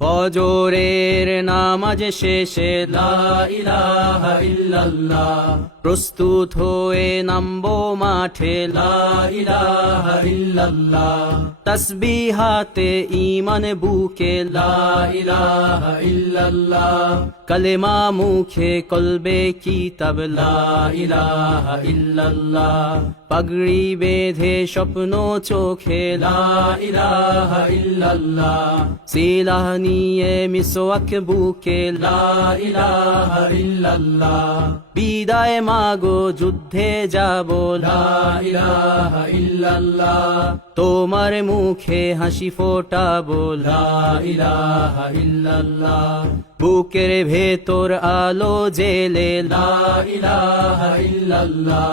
ফজরের নামাজ শেষে লা ইলাহা ইল্লাল্লাহ, প্রস্তুত হয়ে নামবো মাঠে লা ইলাহা ইল্লাল্লাহ, তাসবিহাতে ঈমান বুকে লা ইলাহা ইল্লাল্লাহ, কালেমা মুখে কলবে কিতাব লা ইলাহা ইল্লাল্লাহ, পাগড়ি বেঁধে স্বপ্ন চোখে লা ইলাহা ইল্লাল্লাহ, সিলাহ নিয়ে মিসওয়াক বুকে লা ইলাহা ইল্লাল্লাহ, বিদায় মাগো যুদ্ধে যাব লা ইলাহা ইল্লাল্লাহ, তোমার মুখে হাসি ফোটাবো লা ইলাহা ইল্লাল্লাহ, বুকের ভেতর আলো জেলে লা ইলাহা ইল্লাল্লাহ,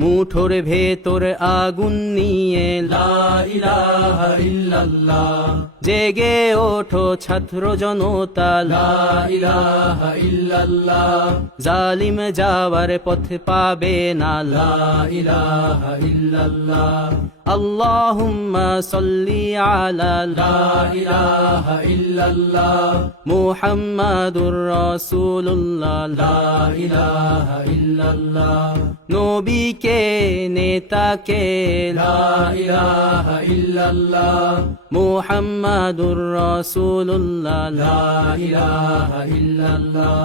মুঠোর ভেতর আগুন নিয়ে লা ইলাহা ইল্লাল্লাহ, জেগে ওঠো ছাত্র জনতা লা ইলাহা ইল্লাল্লাহ, জালিম যাওয়ার পথ পাবে না লা ইলাহা ইল্লাল্লাহ, আল্লাহুম্মা সাল্লি আলা লা ইলাহা ইল্লাল্লাহ, মুহাম্মাদুর রাসূলুল্লাহ লা ইলাহা ইল্লাল্লাহ, নবীকে নেতাকে লা ইলাহা ইল্লাল্লাহ, মুহাম্মাদুর রাসূলুল্লাহ লা ইলাহা ইল্লাল্লাহ,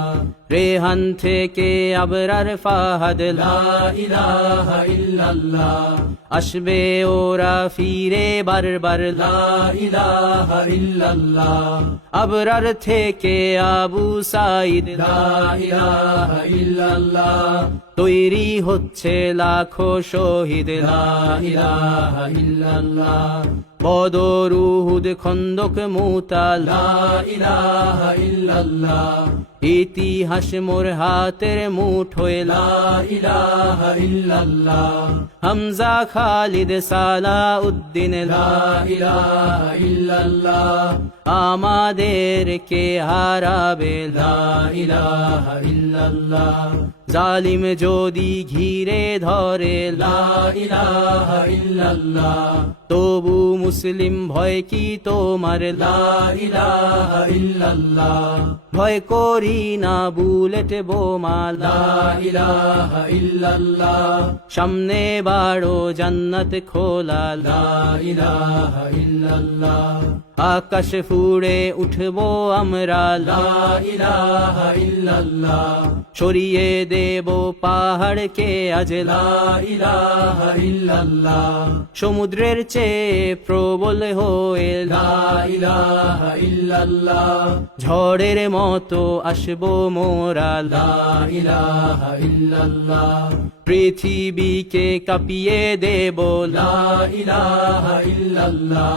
রেহান থেকে আবরার ফাহাদ লা ইলাহা ইল্লাল্লাহ, আসবে ওরা ফিরে বারবার লা ইলাহা ইল্লাল্লাহ, আবরার থেকে আবু সাঈদ লা ইলাহা ইল্লাল্লাহ, তৈরি হচ্ছে লাখো শহীদ লা ইলাহা ইল্লাল্লাহ, বদর উহুদ খন্দক মুতা লা ইলাহা ইল্লাল্লাহ, ইতিহাস মোর হাতের মুঠোয় লা ইলাহা ইল্লাল্লাহ, হামজা খালিদ সালাউদ্দিন লা ইলাহা ইল্লাল্লাহ, আমাদেরকে হারাবে লা ইলাহা ইল্লাল্লাহ, জালিম যদি ঘিরে ধরে লা ইলাহা ইল্লাল্লাহ, তবু মুসলিম ভয় কি তোমার লা ইলাহা ইল্লাল্লাহ, ভয় করি না বুলেট বোমা লা ইলাহা ইল্লাল্লাহ, সামনে বাড়ো জান্নাত খোলা লা ইলাহা ইল্লাল্লাহ, আকাশ ফুড়ে উঠবো আমরা লা ইলাহা ইল্লাল্লাহ, সরিয়ে দেব পাহাড়কে আজ লা ইলাহা ইল্লাল্লাহ, সমুদ্রের চেয়ে প্রবল হয়ে লা ইলাহা ইল্লাল্লাহ, ঝড়ের মতো আসবো মোরা লা ইলাহা ইল্লাল্লাহ, পৃথিবীকে কাঁপিয়ে দেব লা ইলাহা ইল্লাল্লাহ,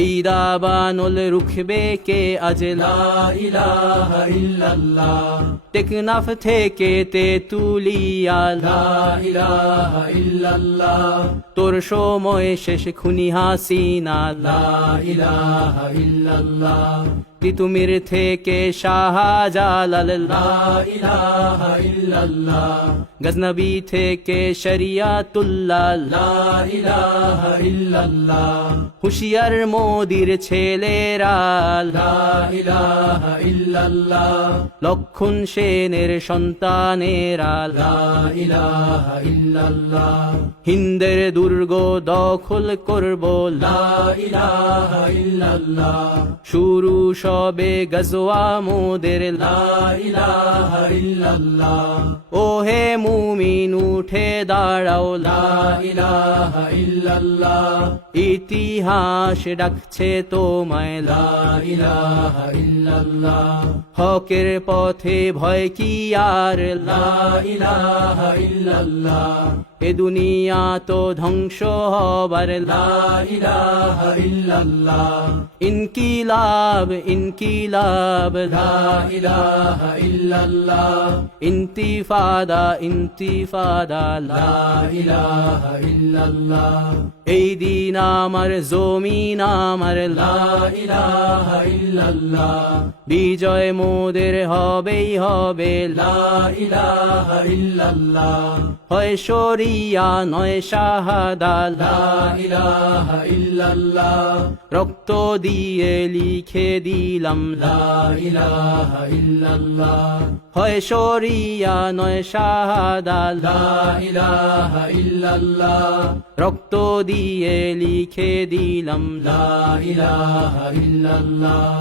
এই দাবানল রুখবে কে আজ লা ইলাহা ইল্লাল্লাহ, টেকনাফ থেকে তেতুলিয়া লা ইলাহা ইল্লাল্লাহ, তোর সময় শেষ খুনি হাসিনা লা ইলাহা ইল্লাল্লাহ, তিতুমির থেকে শাহজালাল লা ইলাহা ইল্লাল্লাহ, গজনবী থেকে শরিয়াতুল্লাহ লা ইলাহা ইল্লাল্লাহ, হুশিয়ার মোদির ছেলেরা লা ইলাহা ইল্লাল্লাহ, লক্ষণ সেনের সন্তানেরা লা ইলাহা ইল্লাল্লাহ, হিন্দের দুর্গ দখল করব লা ইলাহা ইল্লাল্লাহ, শুরু সবে গজওয়া মোদের লা ইলাহা ইল্লাল্লাহ, ও হে মুমিন উঠে দাঁড়াও লা ইলাহা ইল্লাল্লাহ, ইতিহাস ডাকছে তোমায় লা ইলাহা ইল্লাল্লাহ, হকের পথে ভয় কি আর লা ইলাহা ইল্লাল্লাহ, এ দুনিয়া তো ধ্বংস হবার লা ইলাহা ইল্লাল্লাহ, ইনকিলাব ইনকিলাব লা ইলাহা ইল্লাল্লাহ, ইন্তিফাদা ইন্তিফাদা লা ইলাহা ইল্লাল্লাহ, এই দিন আমার জমিন আমার লা ইলাহা ইল্লাল্লাহ, বিজয় মোদের হবেই হবে লা ইলাহা ইল্লাল্লাহ, হয় শরীর শরিয়া নয় শাহাদা লা ইলাহা ইল্লাল্লাহ রক্ত দিয়ে লিখে দিলাম লা ইলাহা ইল্লাল্লাহ হয় শরিয়া নয় শাহাদা লা ইলাহা ইল্লাল্লাহ রক্ত দিয়ে লিখে দিলাম লা ইলাহা ইল্লাল্লাহ